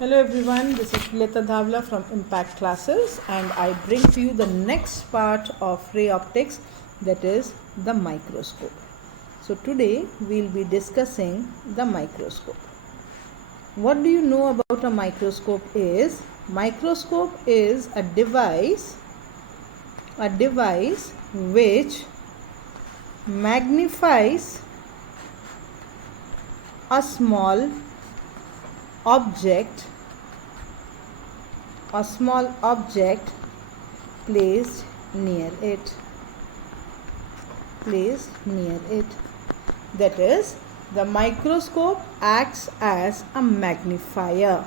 Hello everyone, this is Leta Dhavla from Impact Classes and I bring to you the next part of ray optics, that is the microscope. So today we will be discussing the microscope. What do you know about a microscope is? Microscope is a device which magnifies a small object placed near it. That is, the microscope acts as a magnifier,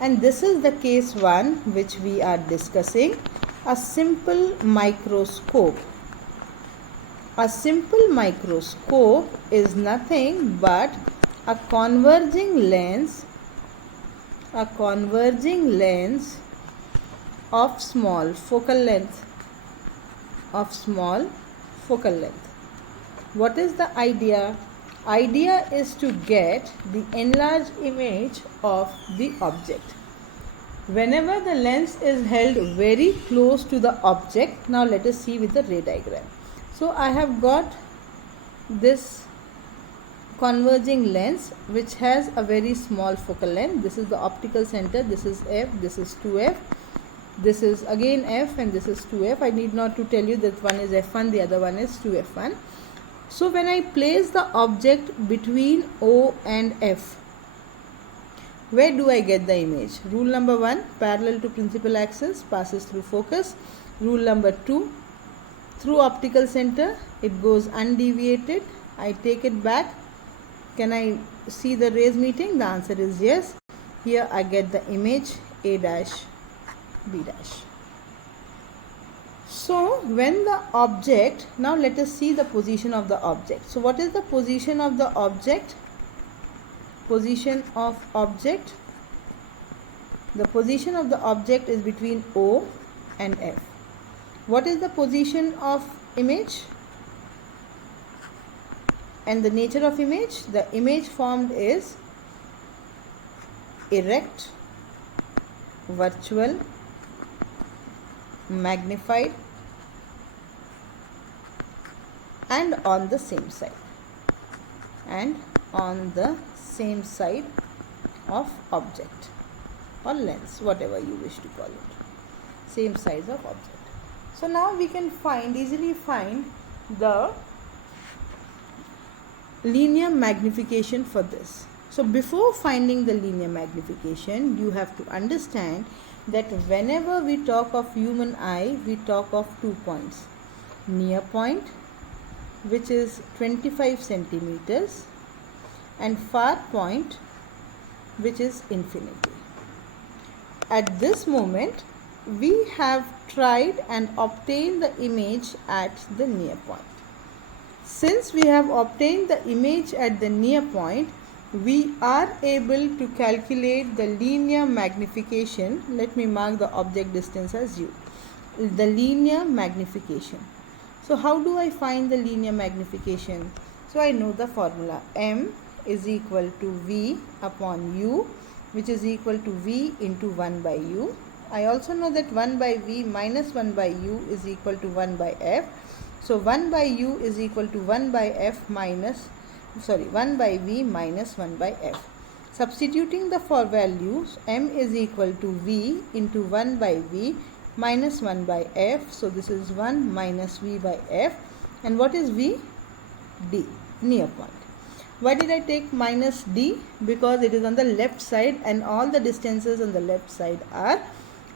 and this is the case 1 which we are discussing, a simple microscope. A simple microscope is nothing but a converging lens of small focal length. What is the idea? Idea is to get the enlarged image of the object. Whenever the lens is held very close to the object, now let us see with the ray diagram. So I have got this converging lens which has a very small focal length. This is the optical center, this is F, this is 2F, this is again F, and this is 2F. I need not to tell you that one is F1, the other one is 2F1. So when I place the object between O and F, where do I get the image? Rule number 1, parallel to principal axis, passes through focus. Rule number 2, through optical center, it goes undeviated. I take it back. Can I see the rays meeting? The answer is yes. Here I get the image A dash, B dash. So when the object, now let us see the position of the object. So what is the position of the object? The position of the object is between O and F. What is the position of image and the nature of image? The image formed is erect, virtual, magnified, and on the same side of object or lens, whatever you wish to call it, same size of object. So now we can easily find the linear magnification for this. So before finding the linear magnification, you have to understand that whenever we talk of human eye, we talk of 2 points: near point, which is 25 centimeters, and far point, which is infinity. At this moment, we have tried and obtained the image at the near point. Since we have obtained the image at the near point, we are able to calculate the linear magnification. Let me mark the object distance as U. The linear magnification. So how do I find the linear magnification? So I know the formula. M is equal to V upon U, which is equal to V into 1 by U. I also know that 1 by V minus 1 by U is equal to 1 by F. So 1 by U is equal to 1 by V minus 1 by F. Substituting the for values, M is equal to V into 1 by V minus 1 by F. So this is 1 minus V by F. And what is V? D, near point. Why did I take minus D? Because it is on the left side and all the distances on the left side are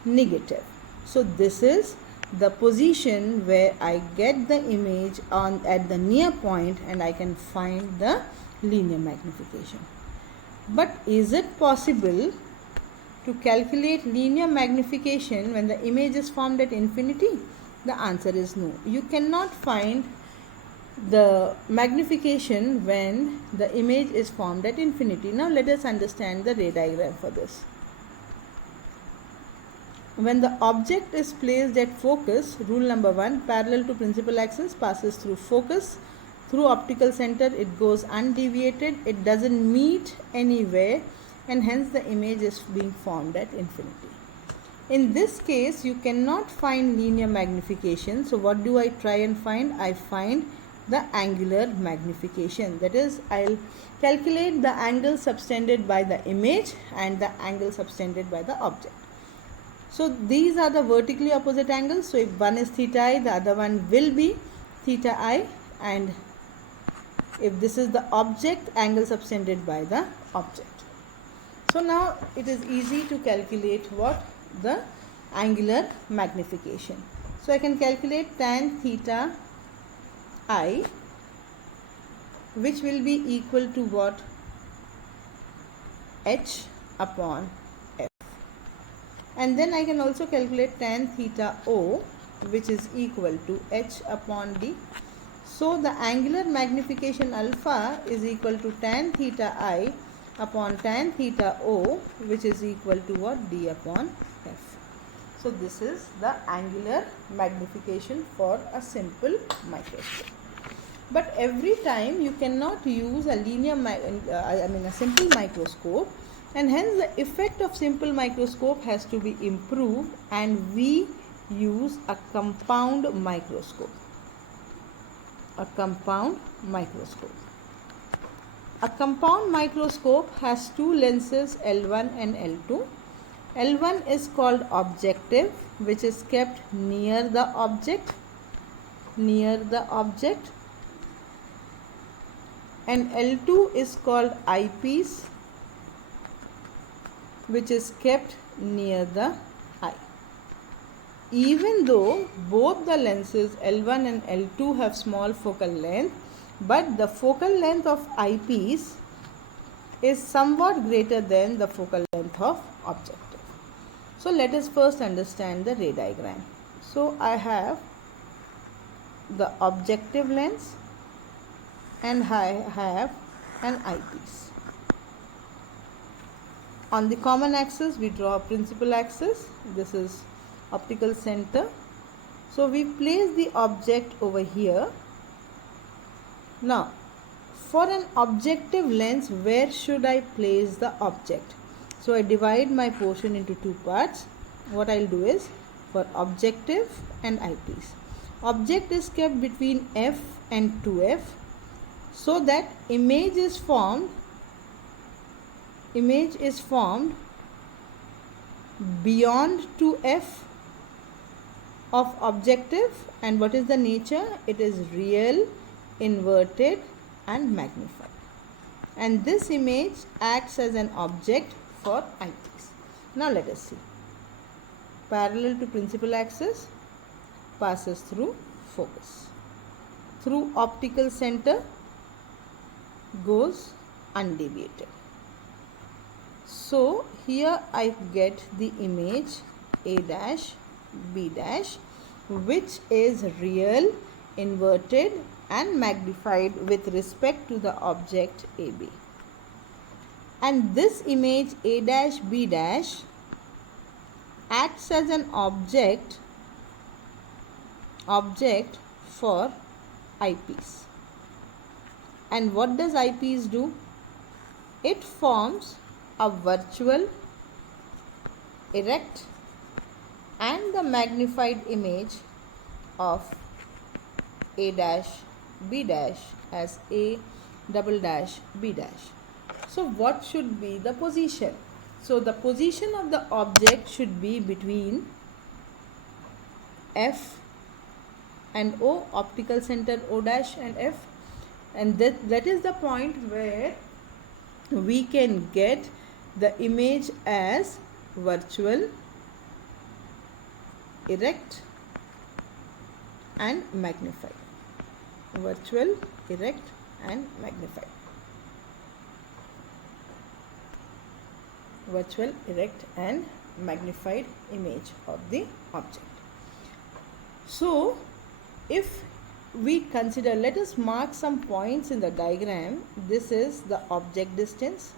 negative. So this is the position where I get the image at the near point and I can find the linear magnification. But is it possible to calculate linear magnification when the image is formed at infinity? The answer is no. You cannot find the magnification when the image is formed at infinity. Now let us understand the ray diagram for this. When the object is placed at focus, rule number 1, parallel to principal axis, passes through focus. Through optical center, it goes undeviated. It doesn't meet anywhere and hence the image is being formed at infinity. In this case, you cannot find linear magnification. So what do I try and find? I find the angular magnification. That is, I'll calculate the angle subtended by the image and the angle subtended by the object. So these are the vertically opposite angles. So if one is theta I, the other one will be theta I, and if this is the object, angle subtended by the object. So now it is easy to calculate what? The angular magnification. So I can calculate tan theta I, which will be equal to what? H upon F. And then I can also calculate tan theta O, which is equal to H upon D. So the angular magnification alpha is equal to tan theta I upon tan theta O, which is equal to what? D upon F. So this is the angular magnification for a simple microscope. But every time you cannot use a a simple microscope, and hence the effect of simple microscope has to be improved, and we use a compound microscope. A compound microscope. A compound microscope has two lenses, L1 and L2. L1 is called objective, which is kept near the object, and L2 is called eyepiece, which is kept near the eye. Even though both the lenses L1 and L2 have small focal length, but the focal length of eyepiece is somewhat greater than the focal length of objective. So let us first understand the ray diagram. So I have the objective lens and I have an eyepiece. On the common axis we draw a principal axis. This is optical center. So we place the object over here. Now for an objective lens, where should I place the object? So I divide my portion into two parts. What I'll do is, for objective and eyepiece, object is kept between F and 2F, so that image is formed beyond 2F of objective. And what is the nature? It is real, inverted and magnified, and this image acts as an object for eyepiece. Now let us see. Parallel to principal axis, passes through focus, through optical center, goes undeviated. So here I get the image A dash B dash, which is real, inverted and magnified with respect to the object AB. And this image A dash B dash acts as an object for eyepiece. And what does eyepiece do? It forms a virtual, erect and the magnified image of A dash B dash as A double dash B dash. So what should be the position? So the position of the object should be between F and O, optical center O dash and F, and that is the point where we can get the image as virtual, erect and magnified. Virtual, erect and magnified. Virtual, erect and magnified image of the object. So if we consider, let us mark some points in the diagram. This is the object distance,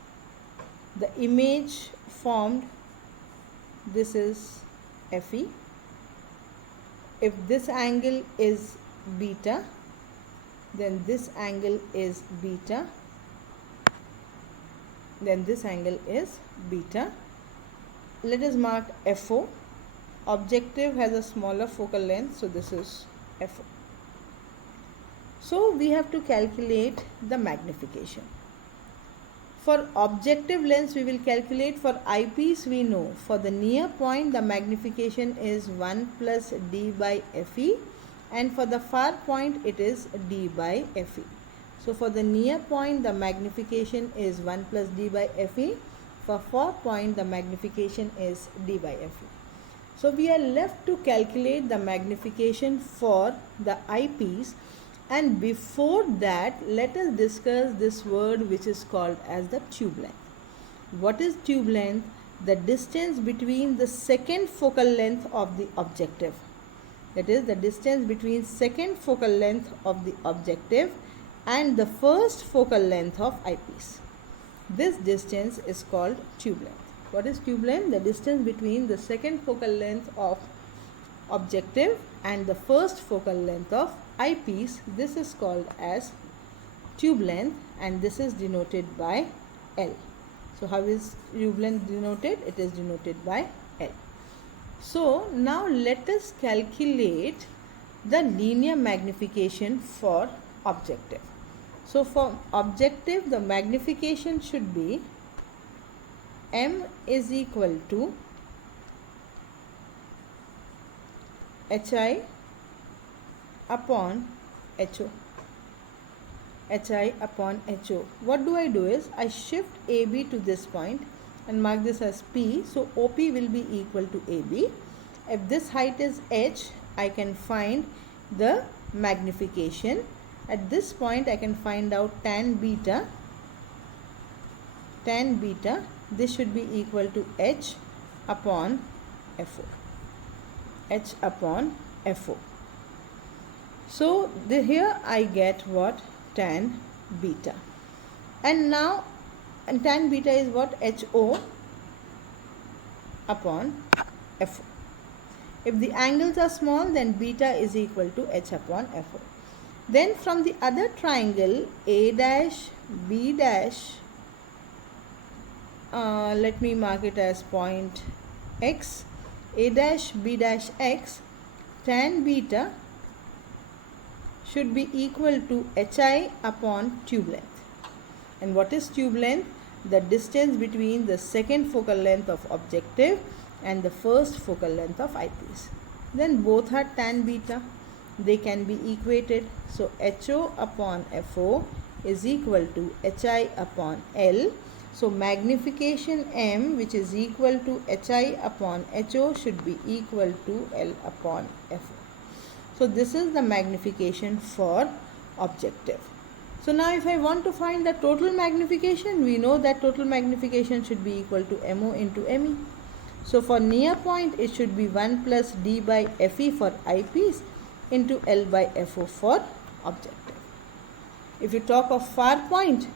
the image formed, this is Fe. If this angle is beta, then this angle is beta. then this angle is beta. Let us mark FO. Objective has a smaller focal length, so this is FO. So we have to calculate the magnification. For objective lens we will calculate. For eyepiece we know for the near point the magnification is 1 plus d by Fe, and for the far point it is d by Fe. So for the near point the magnification is 1 plus d by Fe. For far point the magnification is d by Fe. So we are left to calculate the magnification for the eyepiece, and before that let us discuss this word which is called as the tube length. What is tube length? The distance between the second focal length of the objective. That is the distance between second focal length of the objective and the first focal length of eyepiece. This distance is called tube length. What is tube length? The distance between the second focal length of objective and the first focal length of eyepiece. This is called as tube length, and this is denoted by L. So how is tube length denoted? It is denoted by L. So now let us calculate the linear magnification for objective. So for objective the magnification should be M is equal to Hi upon HO. Hi upon HO. What do I do is I shift AB to this point and mark this as P. So OP will be equal to AB. If this height is H, I can find the magnification. At this point I can find out tan beta. Tan beta, this should be equal to H upon FO. H upon FO. So here I get what? Tan beta. And now tan beta is what? HO upon FO. If the angles are small, then beta is equal to H upon FO. Then from the other triangle A dash B dash, let me mark it as point X, A dash B dash X, tan beta should be equal to Hi upon tube length. And what is tube length? The distance between the second focal length of objective and the first focal length of eyepiece. Then both are tan beta. They can be equated. So HO upon FO is equal to Hi upon L. So magnification M, which is equal to Hi upon HO, should be equal to L upon FO. So this is the magnification for objective. So now if I want to find the total magnification, we know that total magnification should be equal to MO into ME. So for near point it should be 1 plus D by FE for eyepiece into L by FO for objective. If you talk of far point,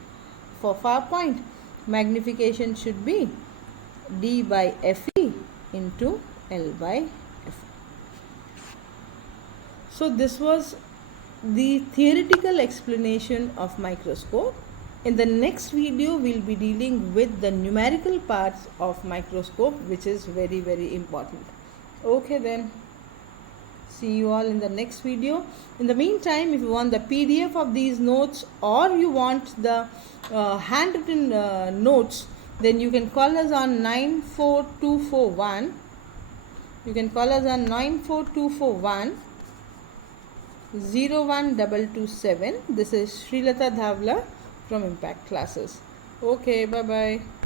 for far point magnification should be D by FE into L by FO. So this was the theoretical explanation of microscope. In the next video we will be dealing with the numerical parts of microscope, which is very, very important. Okay then, see you all in the next video. In the meantime, if you want the PDF of these notes or you want the handwritten notes, then you can call us on 94241. You can call us on 94241 01227. This is Srilata Dhavla from Impact Classes. Okay, bye bye.